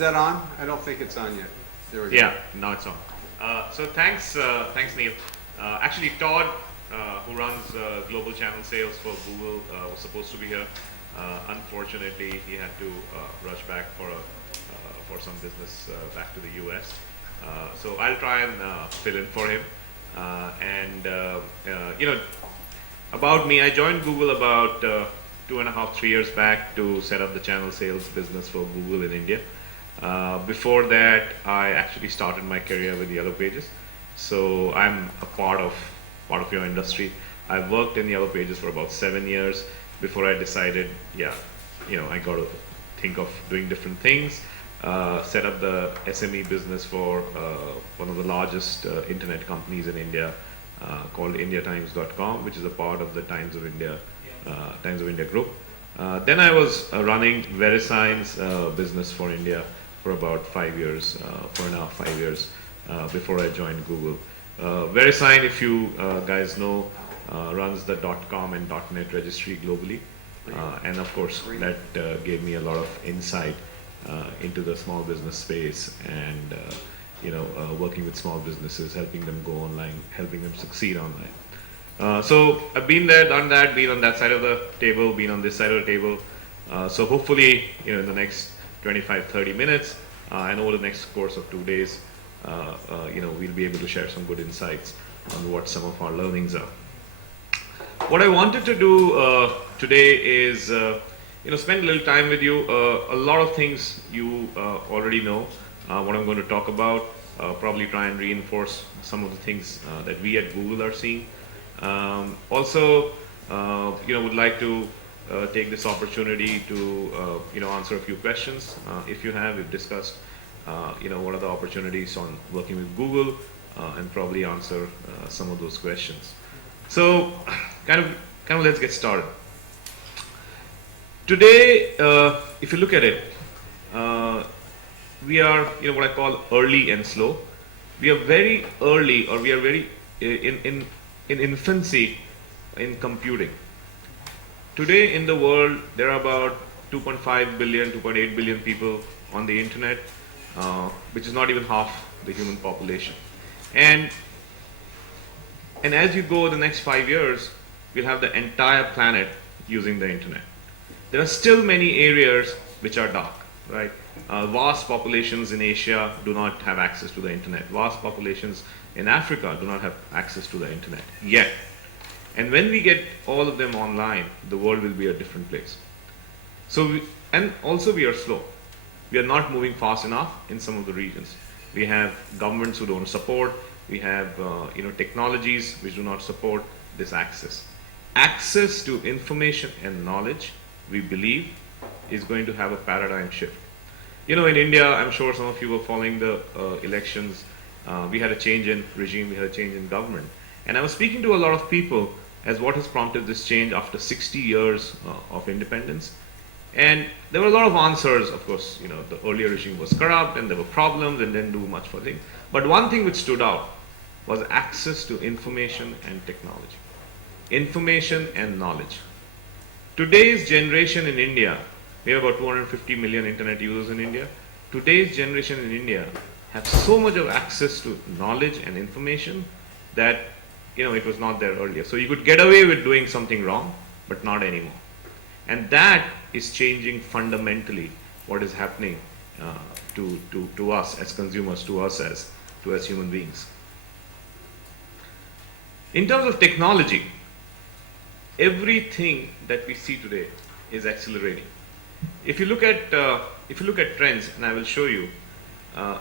that on? I don't think it's on yet. There we go. Yeah, now it's on. So thanks, Neil. Actually, Todd, who runs global channel sales for Google, was supposed to be here. Unfortunately, he had to rush back for some business back to the U.S. So I'll try and fill in for him. About me, I joined Google about 2.5, 3 years back to set up the channel sales business for Google in India. Before that, I actually started my career with Yellow Pages. So I'm a part of your industry. I worked in Yellow Pages for about 7 years before I decided, I got to think of doing different things. Set up the SME business for one of the largest internet companies in India, called IndiaTimes.com, which is a part of the Times of India group. Then I was running VeriSign's business for India for about 5 years, 4.5, 5 years before I joined Google. VeriSign, if you guys know, runs the .com and .net registry globally, and of course that gave me a lot of insight into the small business space and working with small businesses, helping them go online, helping them succeed online. So I've been there, done that, been on that side of the table, been on this side of the table. So hopefully, in the next 25, 30 minutes, and over the next course of 2 days, we'll be able to share some good insights on what some of our learnings are. What I wanted to do today is, spend a little time with you. A lot of things you already know. What I'm going to talk about, probably try and reinforce some of the things that we at Google are seeing. Also, would like to take this opportunity to, answer a few questions. If you have, we've discussed, what are the opportunities on working with Google, and probably answer some of those questions. So, kind of let's get started. Today, if you look at it, we are, what I call early and slow. We are very early, or we are very in infancy in computing. Today in the world, there are about 2.5 billion, 2.8 billion people on the internet, which is not even half the human population. And as you go the next 5 years, we'll have the entire planet using the internet. There are still many areas which are dark, right? Vast populations in Asia do not have access to the internet. Vast populations in Africa do not have access to the internet yet. And when we get all of them online, the world will be a different place. So, and also we are slow. We are not moving fast enough in some of the regions. We have governments who don't support. We have technologies which do not support this access. Access to information and knowledge, we believe, is going to have a paradigm shift. In India, I'm sure some of you were following the elections. We had a change in regime, we had a change in government. And I was speaking to a lot of people as what has prompted this change after 60 years of independence. And there were a lot of answers. Of course, the earlier regime was corrupt and there were problems and didn't do much for things. But one thing which stood out was access to information and technology. Information and knowledge. Today's generation in India, we have about 250 million internet users in India. Today's generation in India have so much of access to knowledge and information that it was not there earlier. So you could get away with doing something wrong, but not anymore. And that is changing fundamentally what is happening to us as consumers, to us as human beings. In terms of technology, everything that we see today is accelerating. If you look at trends, and I will show you,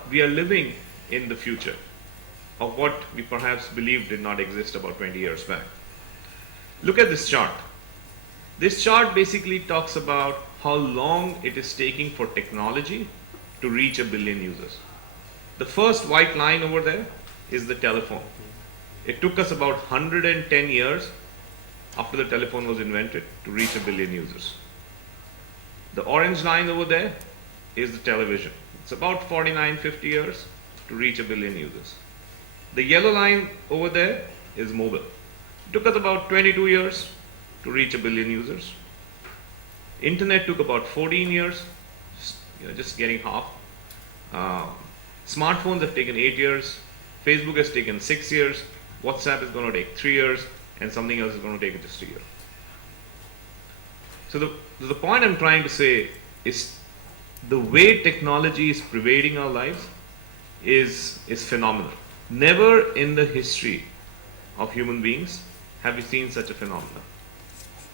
we are living in the future of what we perhaps believed did not exist about 20 years back. Look at this chart. This chart basically talks about how long it is taking for technology to reach 1 billion users. The first white line over there is the telephone. It took us about 110 years after the telephone was invented to reach 1 billion users. The orange line over there is the television. It's about 49, 50 years to reach 1 billion users. The yellow line over there is mobile. It took us about 22 years to reach 1 billion users. Internet took about 14 years, just getting half. Uh, Smartphones have taken 8 years, Facebook has taken 6 years, WhatsApp is going to take 3 years, and something else is going to take just a year. So the point I'm trying to say is the way technology is pervading our lives is phenomenal. Never in the history of human beings have we seen such a phenomenon.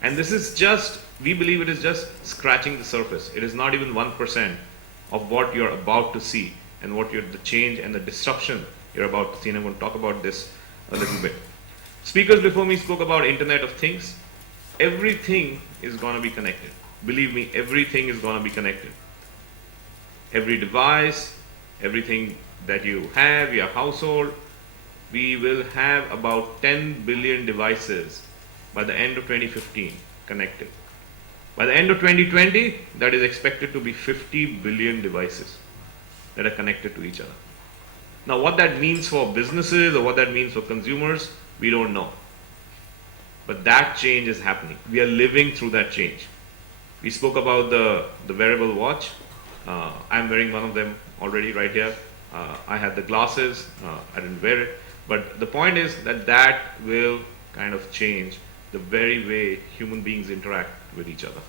And this is just, we believe it is just scratching the surface. It is not even 1% of what you're about to see and what the change and the disruption you're about to see. And I'm going to talk about this a little bit. Speakers before me spoke about Internet of Things. Everything is going to be connected. Believe me, everything is going to be connected. Every device, everything that you have, your household, we will have about 10 billion devices by the end of 2015 connected. By the end of 2020, that is expected to be 50 billion devices that are connected to each other. Now, what that means for businesses or what that means for consumers, we don't know. But that change is happening. We are living through that change. We spoke about the wearable watch. I'm wearing one of them already right here. I had the glasses. I didn't wear it. But the point is that will kind of change the very way human beings interact with each other.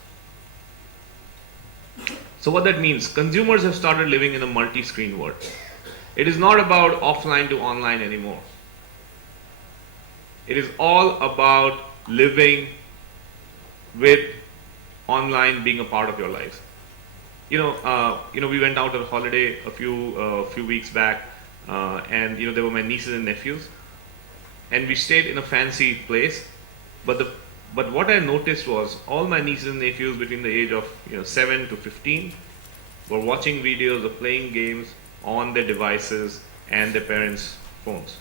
So what that means, consumers have started living in a multi-screen world. It is not about offline to online anymore. It is all about living with online being a part of your life. We went out on a holiday a few weeks back, and there were my nieces and nephews, and we stayed in a fancy place. But what I noticed was all my nieces and nephews between the age of 7 to 15 were watching videos or playing games on their devices and their parents' phones.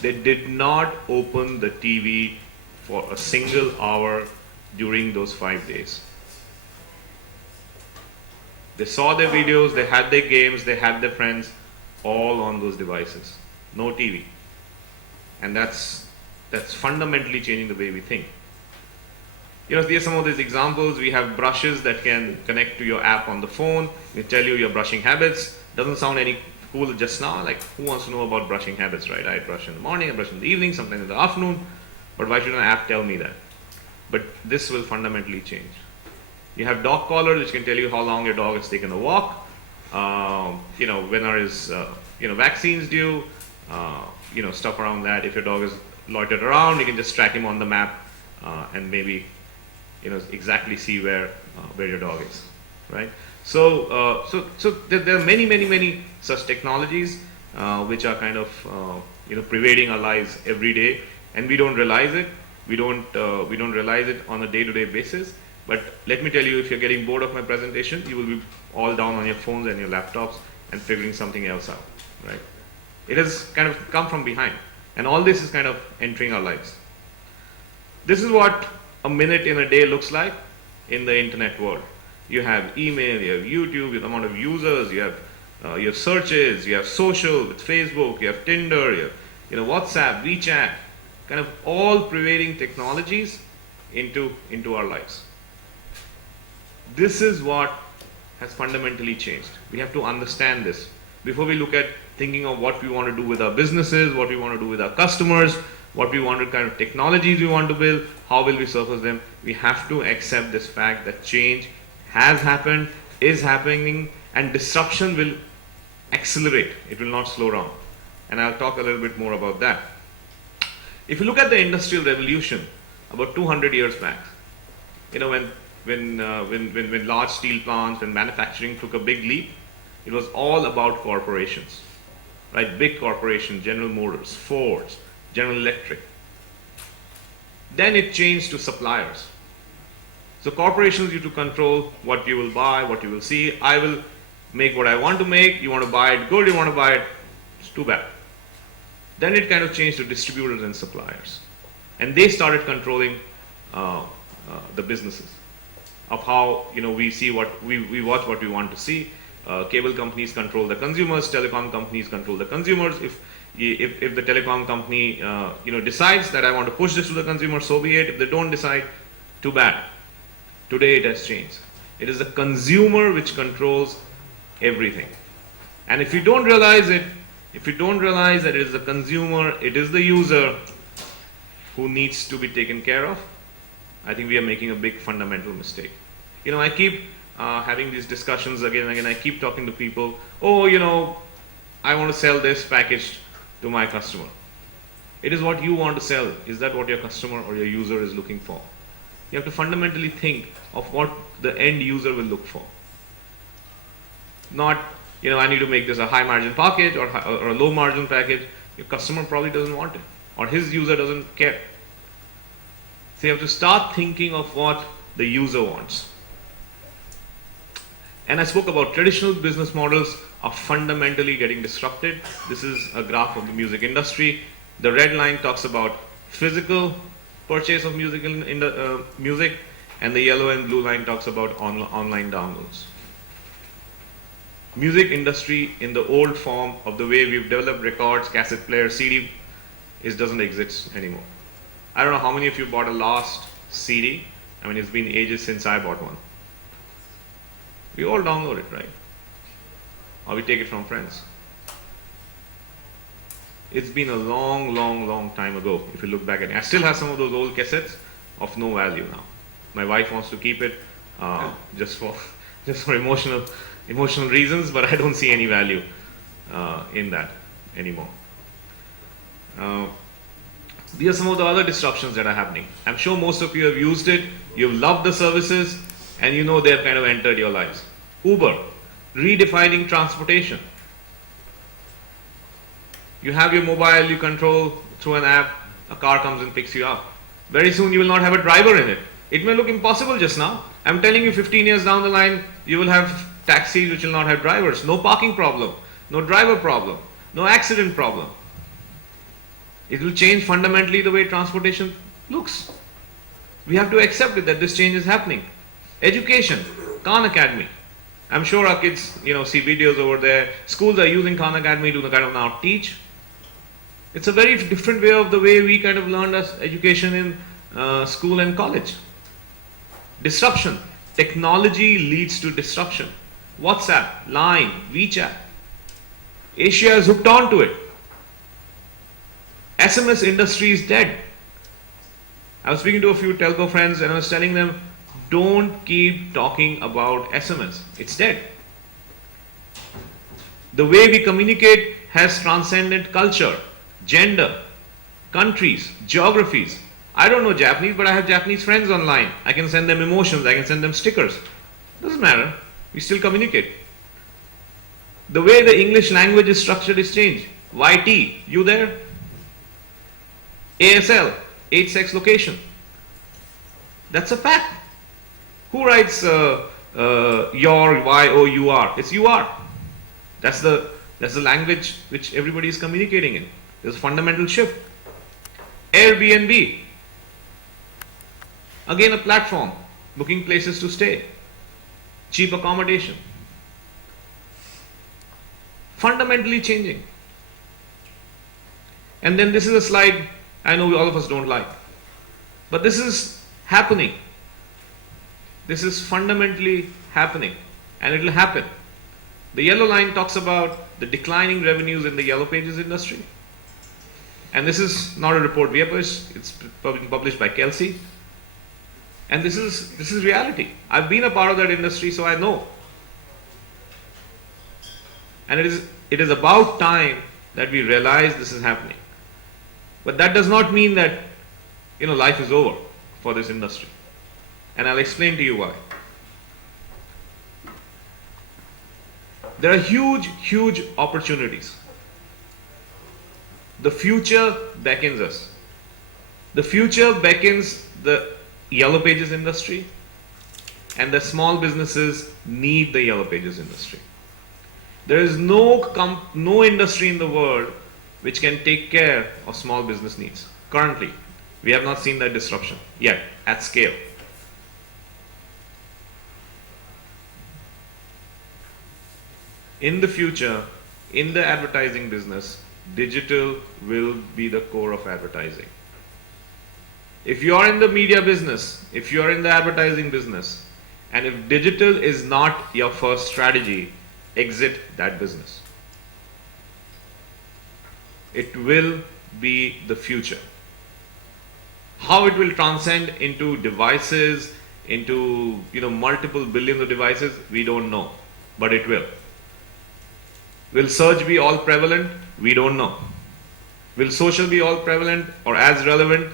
They did not open the TV for a single hour during those 5 days. They saw their videos, they had their games, they had their friends, all on those devices. No TV. And that's fundamentally changing the way we think. There are some of these examples. We have brushes that can connect to your app on the phone. They tell you your brushing habits. Doesn't sound any cool just now. Like, who wants to know about brushing habits, right? I brush in the morning, I brush in the evening, sometimes in the afternoon. But why should an app tell me that? But this will fundamentally change. You have dog collars which can tell you how long your dog has taken a walk. When are his vaccines due? Stuff around that. If your dog is loitered around, you can just track him on the map and maybe exactly see where your dog is, right? So there are many such technologies which are kind of pervading our lives every day, and we don't realize it. We don't realize it on a day-to-day basis. But let me tell you, if you're getting bored of my presentation, you will be all down on your phones and your laptops and figuring something else out, right? It has kind of come from behind, and all this is kind of entering our lives. This is what a minute in a day looks like in the internet world. You have email, you have YouTube, you have the amount of users, you have searches, you have social with Facebook, you have Tinder, you have WhatsApp, WeChat, kind of all pervading technologies into our lives. This is what has fundamentally changed. We have to understand this before we look at thinking of what we want to do with our businesses, what we want to do with our customers, what we want to kind of technologies we want to build, how will we surface them. We have to accept this fact that change has happened, is happening, and disruption will accelerate. It will not slow down. And I'll talk a little bit more about that. If you look at the Industrial Revolution about 200 years back, when large steel plants, when manufacturing took a big leap, it was all about corporations, right? Big corporations, General Motors, Ford, General Electric. Then it changed to suppliers. So corporations used to control what you will buy, what you will see. I will make what I want to make. You want to buy it, good. You want to buy it, it's too bad. Then it kind of changed to distributors and suppliers. And they started controlling the businesses of how we see what we watch what we want to see. Cable companies control the consumers, telecom companies control the consumers. If the telecom company decides that I want to push this to the consumer, so be it. If they don't decide, too bad. Today it has changed. It is the consumer which controls everything. And if you don't realize it, if you don't realize that it is the consumer, it is the user who needs to be taken care of, I think we are making a big fundamental mistake. I keep having these discussions again and again. I keep talking to people, oh, I want to sell this package to my customer. It is what you want to sell. Is that what your customer or your user is looking for? You have to fundamentally think of what the end user will look for. Not, I need to make this a high margin package or a low margin package. Your customer probably doesn't want it, or his user doesn't care. So you have to start thinking of what the user wants. And I spoke about traditional business models are fundamentally getting disrupted. This is a graph of the music industry. The red line talks about physical purchase of music, and the yellow and blue line talks about online downloads. Music industry in the old form of the way we've developed records, cassette player, CD, doesn't exist anymore. I don't know how many of you bought a last CD. I mean, it's been ages since I bought one. We all download it, right? Or we take it from friends. It's been a long, long, long time ago, if you look back at it. I still have some of those old cassettes of no value now. My wife wants to keep it just for emotional reasons, but I don't see any value in that anymore. These are some of the other disruptions that are happening. I'm sure most of you have used it, you've loved the services, and they've kind of entered your lives. Uber, redefining transportation. You have your mobile, you control through an app, a car comes and picks you up. Very soon you will not have a driver in it. It may look impossible just now. I'm telling you, 15 years down the line, you will have taxis which will not have drivers. No parking problem, no driver problem, no accident problem. It will change fundamentally the way transportation looks. We have to accept it that this change is happening. Education, Khan Academy. I'm sure our kids, see videos over there. Schools are using Khan Academy to kind of now teach. It's a very different way of the way we kind of learned as education in school and college. Disruption. Technology leads to disruption. WhatsApp, Line, WeChat. Asia is hooked on to it. SMS industry is dead. I was speaking to a few telco friends and I was telling them, don't keep talking about SMS. It's dead. The way we communicate has transcended culture, gender, countries, geographies. I don't know Japanese, but I have Japanese friends online. I can send them emotions, I can send them stickers. Doesn't matter. We still communicate. The way the English language is structured is changed. YT, you there? ASL, age, sex, location. That's a fact. Who writes your, Y-O-U-R? It's UR. That's the language which everybody is communicating in. There's a fundamental shift. Airbnb. Again a platform, booking places to stay. Cheap accommodation. Fundamentally changing. And then this is a slide I know all of us don't like. But this is happening. This is fundamentally happening. And it will happen. The yellow line talks about the declining revenues in the Yellow Pages industry. And this is not a report we have published. It's published by Kelsey. And this is reality. I've been a part of that industry, so I know. And it is about time that we realize this is happening. But that does not mean that life is over for this industry. And I'll explain to you why. There are huge, huge opportunities. The future beckons us. The future beckons the Yellow Pages industry, and the small businesses need the Yellow Pages industry. There is no industry in the world which can take care of small business needs. Currently, we have not seen that disruption yet at scale. In the future, in the advertising business, digital will be the core of advertising. If you are in the media business, if you are in the advertising business, and if digital is not your first strategy, exit that business. It will be the future. How it will transcend into devices, into multiple billions of devices, we don't know, but it will. Will search be all prevalent? We don't know. Will social be all prevalent or as relevant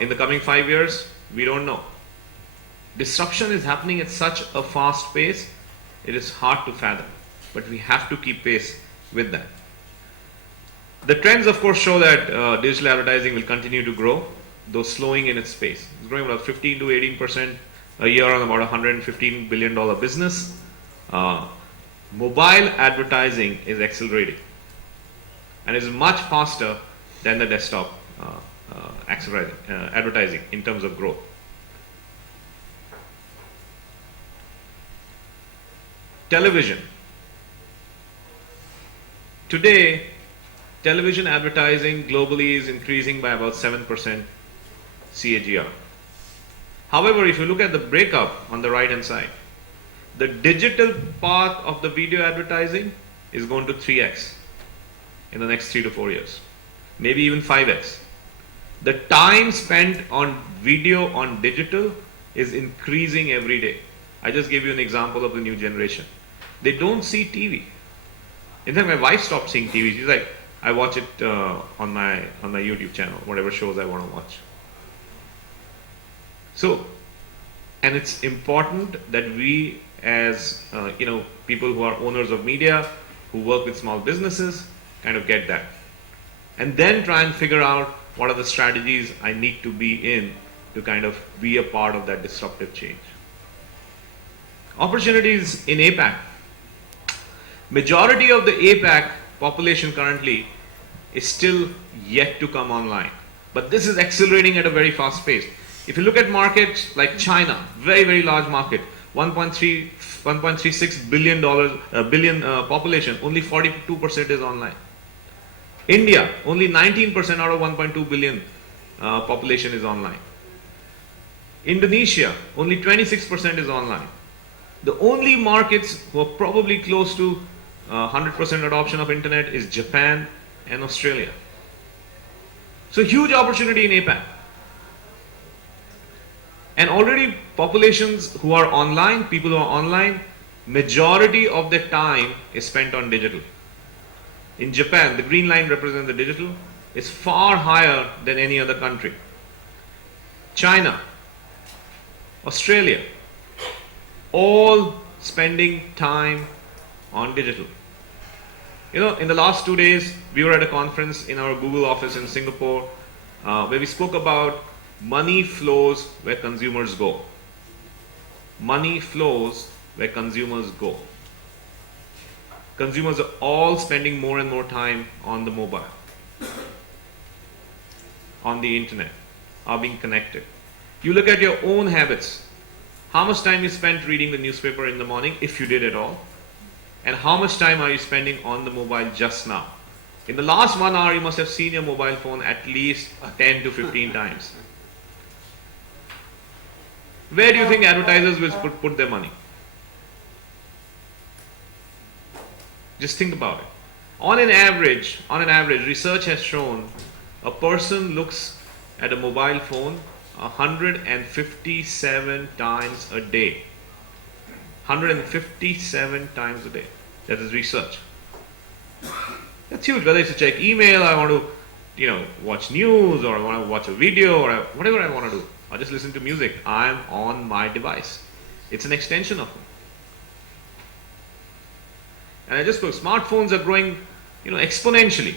in the coming 5 years? We don't know. Disruption is happening at such a fast pace, it is hard to fathom, but we have to keep pace with that. The trends, of course, show that digital advertising will continue to grow, though slowing in its pace. It's growing about 15 to 18% a year on about $115 billion business. Mobile advertising is accelerating and is much faster than the desktop advertising in terms of growth. Television. Today, television advertising globally is increasing by about 7% CAGR. However, if you look at the breakup on the right hand side, the digital part of the video advertising is going to 3x in the next 3 to 4 years, maybe even 5x. The time spent on video on digital is increasing every day. I just gave you an example of the new generation. They don't see TV. In fact, my wife stopped seeing TV. She's like, I watch it on my YouTube channel, whatever shows I want to watch. So, and it's important that we as people who are owners of media, who work with small businesses, kind of get that. And then try and figure out what are the strategies I need to be in to kind of be a part of that disruptive change. Opportunities in APAC. Majority of the APAC population currently is still yet to come online. But this is accelerating at a very fast pace. If you look at markets like China, very, very large market, 1.36 billion population, only 42% is online. India, only 19% out of 1.2 billion population is online. Indonesia, only 26% is online. The only markets who are probably close to 100% adoption of internet is Japan and Australia. So huge opportunity in APAC. And already populations who are online, people who are online, majority of their time is spent on digital. In Japan, the green line represents the digital, is far higher than any other country. China, Australia, all spending time on digital. In the last 2 days, we were at a conference in our Google office in Singapore where we spoke about money flows where consumers go. Money flows where consumers go. Consumers are all spending more and more time on the mobile, on the internet, are being connected. You look at your own habits. How much time you spent reading the newspaper in the morning, if you did at all? And how much time are you spending on the mobile just now? In the last 1 hour, you must have seen your mobile phone at least 10 to 15 times. Where do you think advertisers will put their money? Just think about it. On an average, research has shown a person looks at a mobile phone 157 times a day. 157 times a day. That is research. That's huge. Whether it's to check email, I want to, watch news, or I want to watch a video, or whatever I want to do, or just listen to music. I'm on my device. It's an extension of me. And I just put smartphones are growing, exponentially.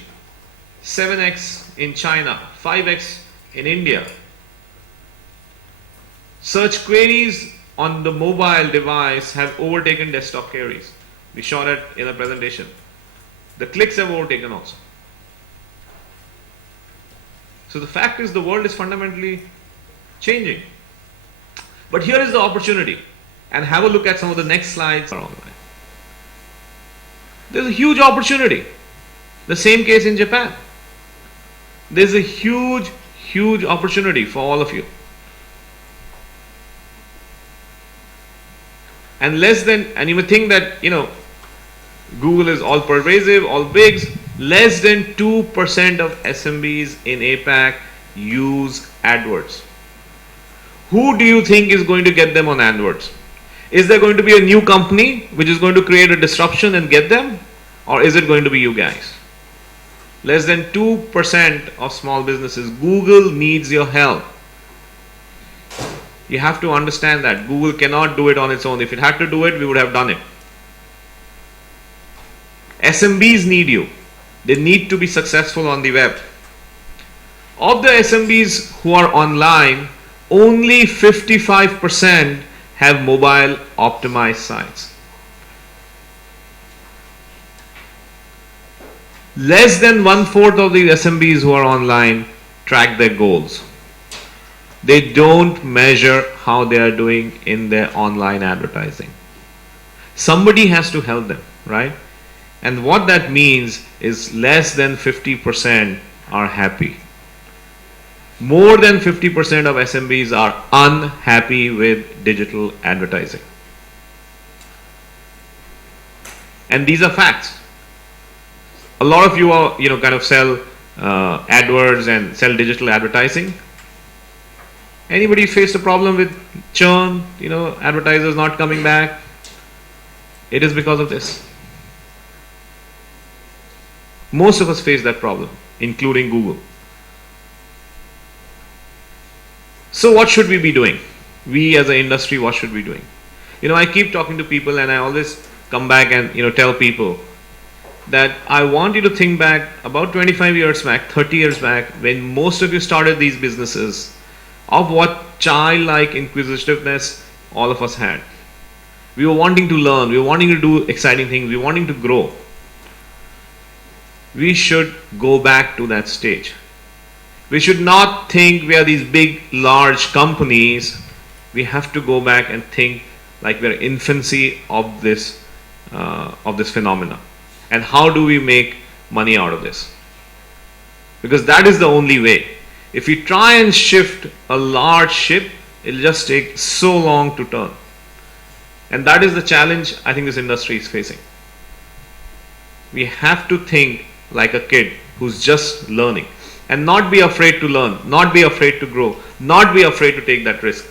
7x in China, 5x in India. Search queries on the mobile device have overtaken desktop queries. We showed it in a presentation. The clicks have overtaken also. So the fact is the world is fundamentally changing. But here is the opportunity. And have a look at some of the next slides are online. There's a huge opportunity. The same case in Japan. There's a huge, huge opportunity for all of you. And you may think that, Google is all pervasive, all big. Less than 2% of SMBs in APAC use AdWords. Who do you think is going to get them on AdWords? Is there going to be a new company which is going to create a disruption and get them? Or is it going to be you guys? Less than 2% of small businesses. Google needs your help. You have to understand that Google cannot do it on its own. If it had to do it, we would have done it. SMBs need you. They need to be successful on the web. Of the SMBs who are online, only 55% have mobile optimized sites. Less than 1/4 of the SMBs who are online track their goals. They don't measure how they are doing in their online advertising. Somebody has to help them, right? And what that means is less than 50% are happy. More than 50% of SMBs are unhappy with digital advertising. And these are facts. A lot of you are, kind of sell AdWords and sell digital advertising. Anybody faced a problem with churn, advertisers not coming back? It is because of this. Most of us face that problem, including Google. So what should we be doing? We as an industry, what should we be doing? I keep talking to people and I always come back and tell people that I want you to think back about 25 years back, 30 years back, when most of you started these businesses, of what childlike inquisitiveness all of us had. We were wanting to learn, we were wanting to do exciting things, we were wanting to grow. We should go back to that stage. We should not think we are these big, large companies. We have to go back and think like we are infancy of this phenomena. And how do we make money out of this? Because that is the only way. If we try and shift a large ship, it'll just take so long to turn. And that is the challenge I think this industry is facing. We have to think like a kid who's just learning and not be afraid to learn, not be afraid to grow, not be afraid to take that risk.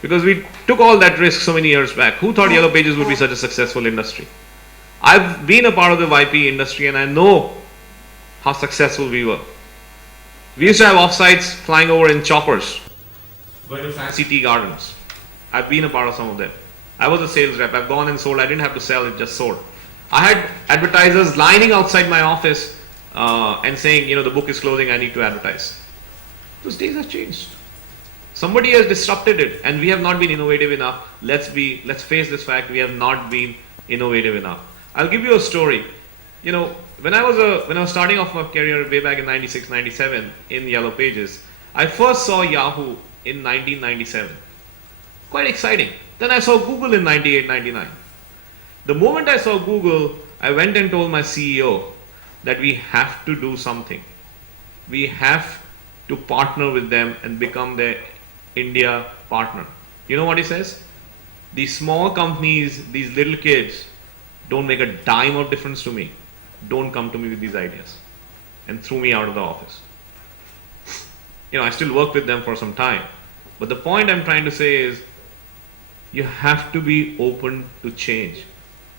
Because we took all that risk so many years back. Who thought Yellow Pages would be such a successful industry? I've been a part of the YP industry and I know how successful we were. We used to have offsites flying over in choppers, going to fancy tea gardens. I've been a part of some of them. I was a sales rep. I've gone and sold. I didn't have to sell, it just sold. I had advertisers lining outside my office and saying, the book is closing, I need to advertise. Those days have changed. Somebody has disrupted it and we have not been innovative enough. Let's face this fact, we have not been innovative enough. I'll give you a story. When I was starting off my career way back in 96, 97 in Yellow Pages, I first saw Yahoo in 1997. Quite exciting. Then I saw Google in 98, 99. The moment I saw Google, I went and told my CEO that we have to do something. We have to partner with them and become their India partner. You know what he says? These small companies, these little kids, don't make a dime of difference to me. Don't come to me with these ideas. And threw me out of the office. I still worked with them for some time. But the point I'm trying to say is, you have to be open to change.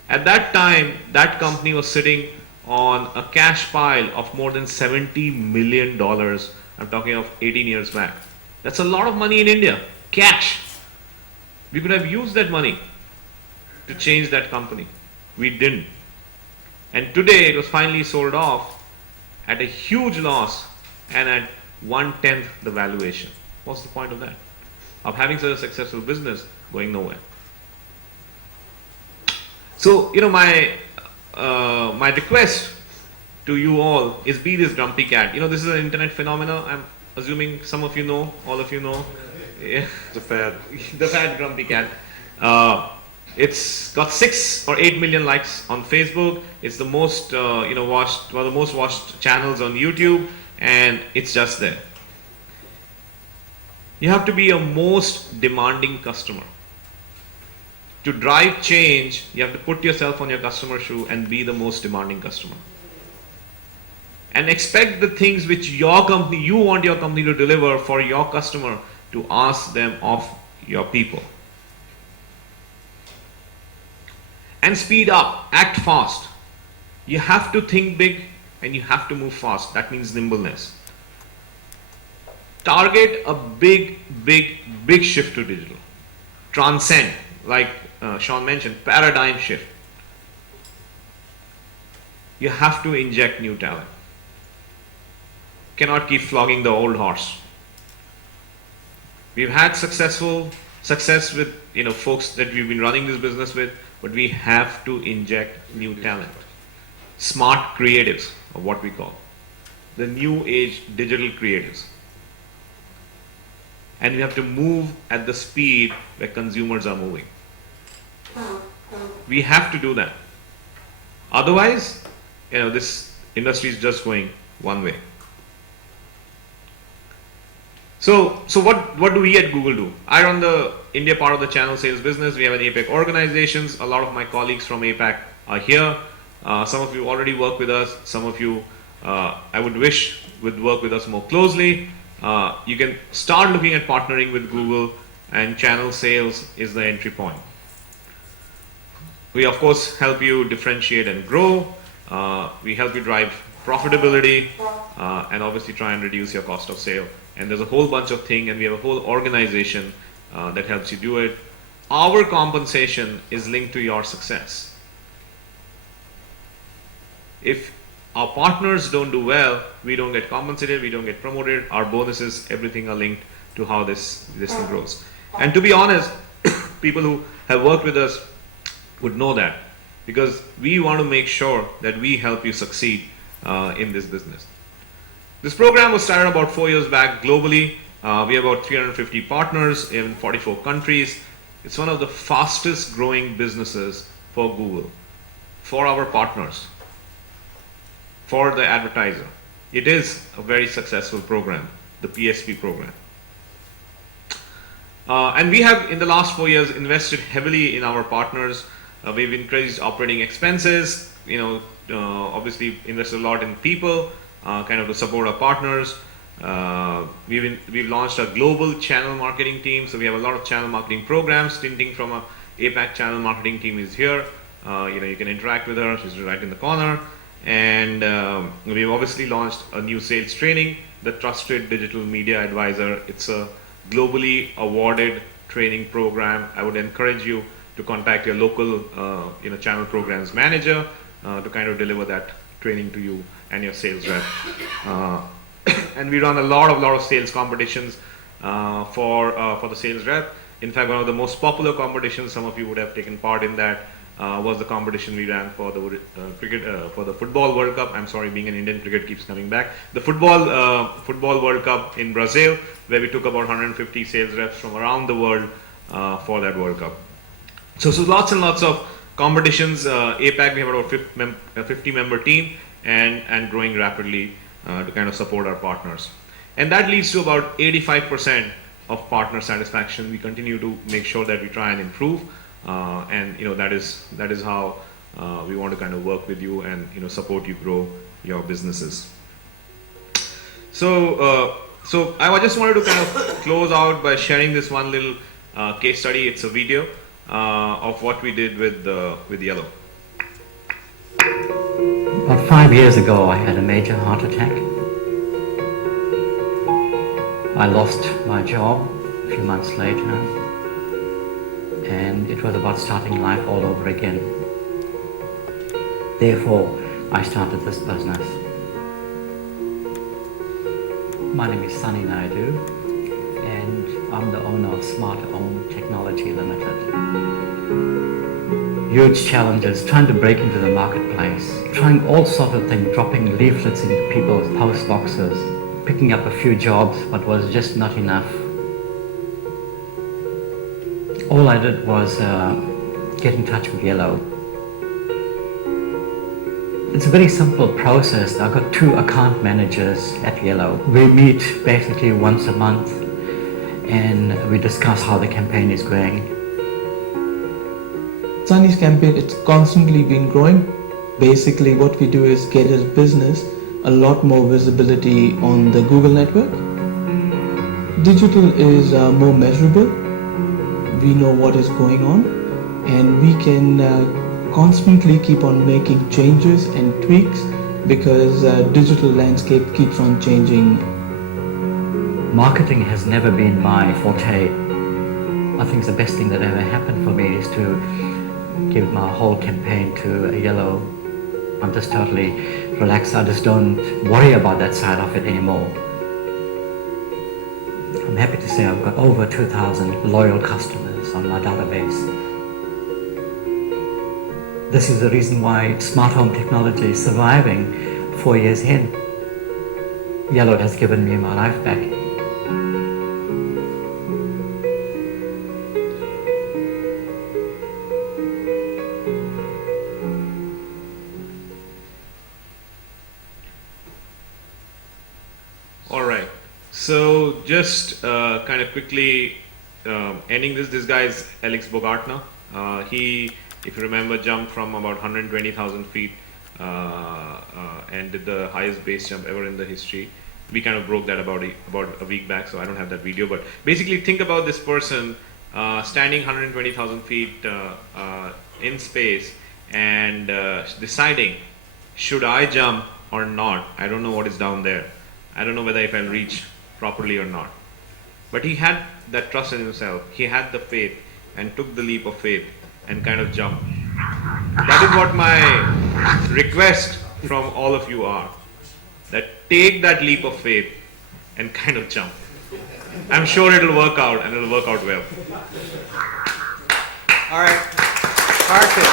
At that time, that company was sitting on a cash pile of more than $70 million. I'm talking of 18 years back. That's a lot of money in India. Cash. We could have used that money to change that company. We didn't. And today it was finally sold off at a huge loss and at 1/10 the valuation. What's the point of that? Of having such a successful business going nowhere. So, my request to you all is be this grumpy cat. This is an internet phenomenon. I'm assuming some of you know, all of you know. Yeah. It's a fad. The fat grumpy cat. It's got 6 or 8 million likes on Facebook. It's the most watched, one of the most watched channels on YouTube, and it's just there. You have to be a most demanding customer. To drive change, you have to put yourself on your customer's shoe and be the most demanding customer. and expect the things which you want your company to deliver for your customer, to ask them of your people. And speed up, act fast. You have to think big and you have to move fast. That means nimbleness. Target a big shift to digital. Transcend, like Sean mentioned, paradigm shift. You have to inject new talent. Cannot keep flogging the old horse. We've had success with folks that we've been running this business with, but we have to inject new talent. Smart creatives, or what we call the new age digital creatives. And we have to move at the speed where consumers are moving. We have to do that. Otherwise, this industry is just going one way. So what do we at Google do? I run the India part of the channel sales business. We have an APAC organizations. A lot of my colleagues from APAC are here. Some of you already work with us. Some of you, I would wish, would work with us more closely. You can start looking at partnering with Google, and channel sales is the entry point. We of course help you differentiate and grow. We help you drive profitability, and obviously try and reduce your cost of sale. And there's a whole bunch of things, and we have a whole organization that helps you do it. Our compensation is linked to your success. If our partners don't do well, we don't get compensated, we don't get promoted. Our bonuses, everything are linked to how this thing grows. And to be honest, people who have worked with us would know that, because we want to make sure that we help you succeed in this business. This program was started about 4 years back globally. We have about 350 partners in 44 countries. It's one of the fastest growing businesses for Google, for our partners, for the advertiser. It is a very successful program, the PSP program. And we have, in the last 4 years, invested heavily in our partners. We've increased operating expenses, obviously invested a lot in people, to support our partners. We've launched a global channel marketing team, so we have a lot of channel marketing programs. Tinting from a APAC channel marketing team is here. You can interact with her, she's right in the corner. And we've obviously launched a new sales training, the Trusted Digital Media Advisor. It's a globally awarded training program. I would encourage you to contact your local channel programs manager to deliver that training to you and your sales rep. And we run a lot of sales competitions for the sales rep. In fact, one of the most popular competitions, some of you would have taken part in that, was the competition we ran for the for the Football World Cup. I'm sorry, being an Indian, cricket keeps coming back. The Football World Cup in Brazil, where we took about 150 sales reps from around the world for that World Cup. So lots and lots of competitions. APAC, we have about a 50-member team and growing rapidly to support our partners. And that leads to about 85% of partner satisfaction. We continue to make sure that we try and improve. And that is how we want to work with you and support you grow your businesses. So I just wanted to close out by sharing this one little case study. It's a video of what we did with Yellow. About 5 years ago, I had a major heart attack. I lost my job a few months later, and it was about starting life all over again. Therefore, I started this business. My name is Sunny Naidu, and I'm the owner of Smart Ohm Technology Limited. Huge challenges, trying to break into the marketplace, trying all sorts of things, dropping leaflets into people's post boxes, picking up a few jobs, but was just not enough. All I did was get in touch with Yellow. It's a very simple process. I've got 2 account managers at Yellow. We meet basically once a month and we discuss how the campaign is going. Sunny's campaign, it's constantly been growing. Basically what we do is get a business a lot more visibility on the Google network. Digital is more measurable. We know what is going on, and we can constantly keep on making changes and tweaks because digital landscape keeps on changing. Marketing has never been my forte. I think the best thing that ever happened for me is to give my whole campaign to Yellow. I'm just totally relaxed. I just don't worry about that side of it anymore. I'm happy to say I've got over 2,000 loyal customers on my database. This is the reason why smart home technology is surviving 4 years in. Yellow has given me my life back. All right. So just kind of quickly ending this guy is Alex Bogartner. He, if you remember, jumped from about 120,000 feet and did the highest base jump ever in the history. We kind of broke that about a week back, so I don't have that video. But basically, think about this person standing 120,000 feet in space and deciding, should I jump or not? I don't know what is down there. I don't know whether if I'll reach properly or not. But he had that trust in himself. He had the faith and took the leap of faith and kind of jumped. That is what my request from all of you are. That take that leap of faith and kind of jump. I'm sure it'll work out and it'll work out well. All right, Karthik.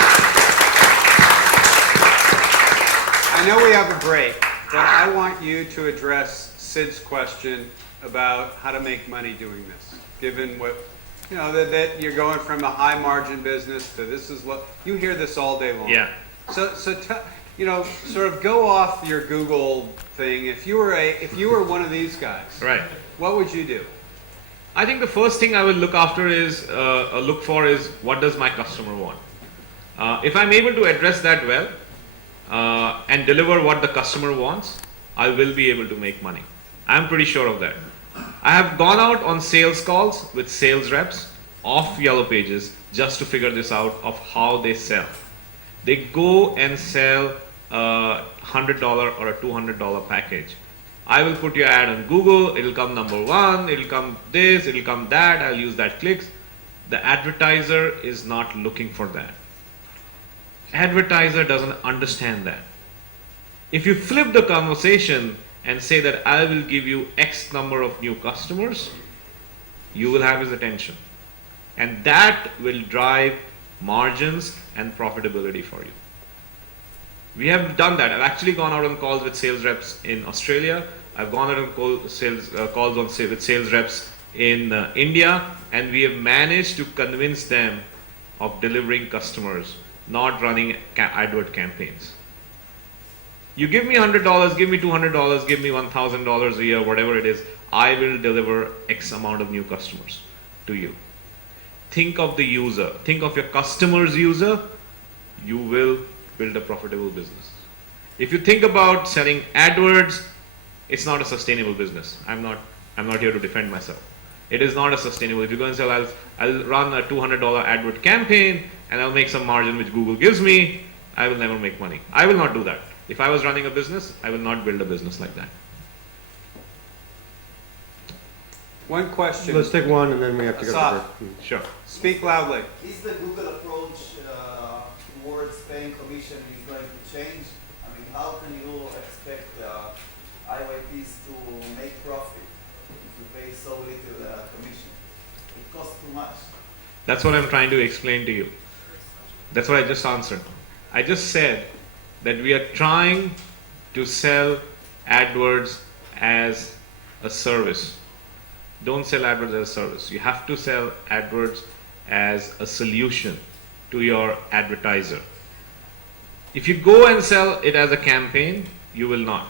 I know we have a break, but I want you to address Sid's question about how to make money doing this, given what, you know, that you're going from a high margin business to this is what, you hear this all day long. Yeah. So you know, sort of go off your Google thing. If you were one of these guys, Right. what would you do? I think the first thing I will look after is look for is what does my customer want. If I'm able to address that well and deliver what the customer wants, I will be able to make money. I'm pretty sure of that. I have gone out on sales calls with sales reps of Yellow Pages just to figure this out of how they sell. They go and sell a $100 or a $200 package. I will put your ad on Google, it'll come number one, it'll come this, it'll come that, I'll use that clicks. The advertiser is not looking for that. Advertiser doesn't understand that. If you flip the conversation and say that I will give you X number of new customers, you will have his attention. And that will drive margins and profitability for you. We have done that. I've actually gone out on calls with sales reps in Australia. I've gone out on calls with sales reps in India, and we have managed to convince them of delivering customers, not running AdWord campaigns. You give me $100, give me $200, give me $1,000 a year, whatever it is, I will deliver X amount of new customers to you. Think of the user, think of your customer's user, you will build a profitable business. If you think about selling AdWords, it's not a sustainable business. I'm not here to defend myself. It is not a sustainable. If you go and sell, I'll run a $200 AdWord campaign and I'll make some margin which Google gives me, I will never make money. I will not do that. If I was running a business, I will not build a business like that. One question. Let's take one and then we have to go to Asaf. the break. Sure. Speak loudly. Is the Google approach towards paying commission is going to change? I mean, how can you expect IYPs to make profit if you pay so little commission? It costs too much. That's what I'm trying to explain to you. That's what I just answered. I just said that we are trying to sell AdWords as a service. Don't sell AdWords as a service. You have to sell AdWords as a solution to your advertiser. If you go and sell it as a campaign, you will not.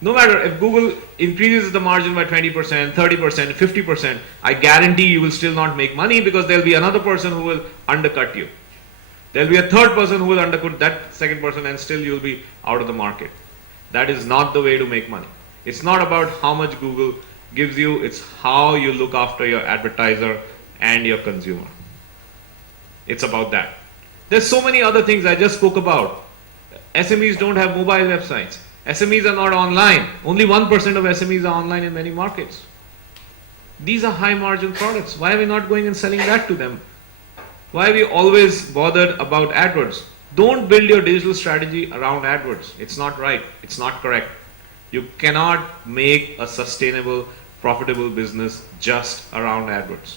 No matter if Google increases the margin by 20%, 30%, 50%, I guarantee you will still not make money because there will be another person who will undercut you. There will be a third person who will undercut that second person and still you will be out of the market. That is not the way to make money. It's not about how much Google gives you, it's how you look after your advertiser and your consumer. It's about that. There's so many other things I just spoke about. SMEs don't have mobile websites. SMEs are not online. Only 1% of SMEs are online in many markets. These are high margin products. Why are we not going and selling that to them? Why are we always bothered about AdWords? Don't build your digital strategy around AdWords. It's not right. It's not correct. You cannot make a sustainable, profitable business just around AdWords.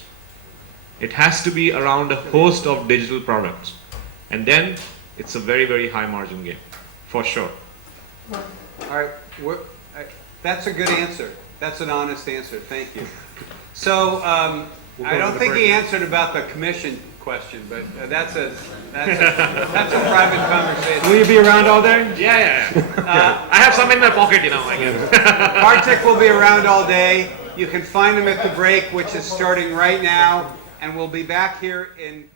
It has to be around a host of digital products. And then it's a very, very high margin game, for sure. All right, that's a good answer. That's an honest answer. Thank you. So I don't think he answered about the commission question, but that's a private conversation. Will you be around all day? Yeah. I have some in my pocket, I guess. Bartek will be around all day. You can find him at the break, which is starting right now, and we'll be back here in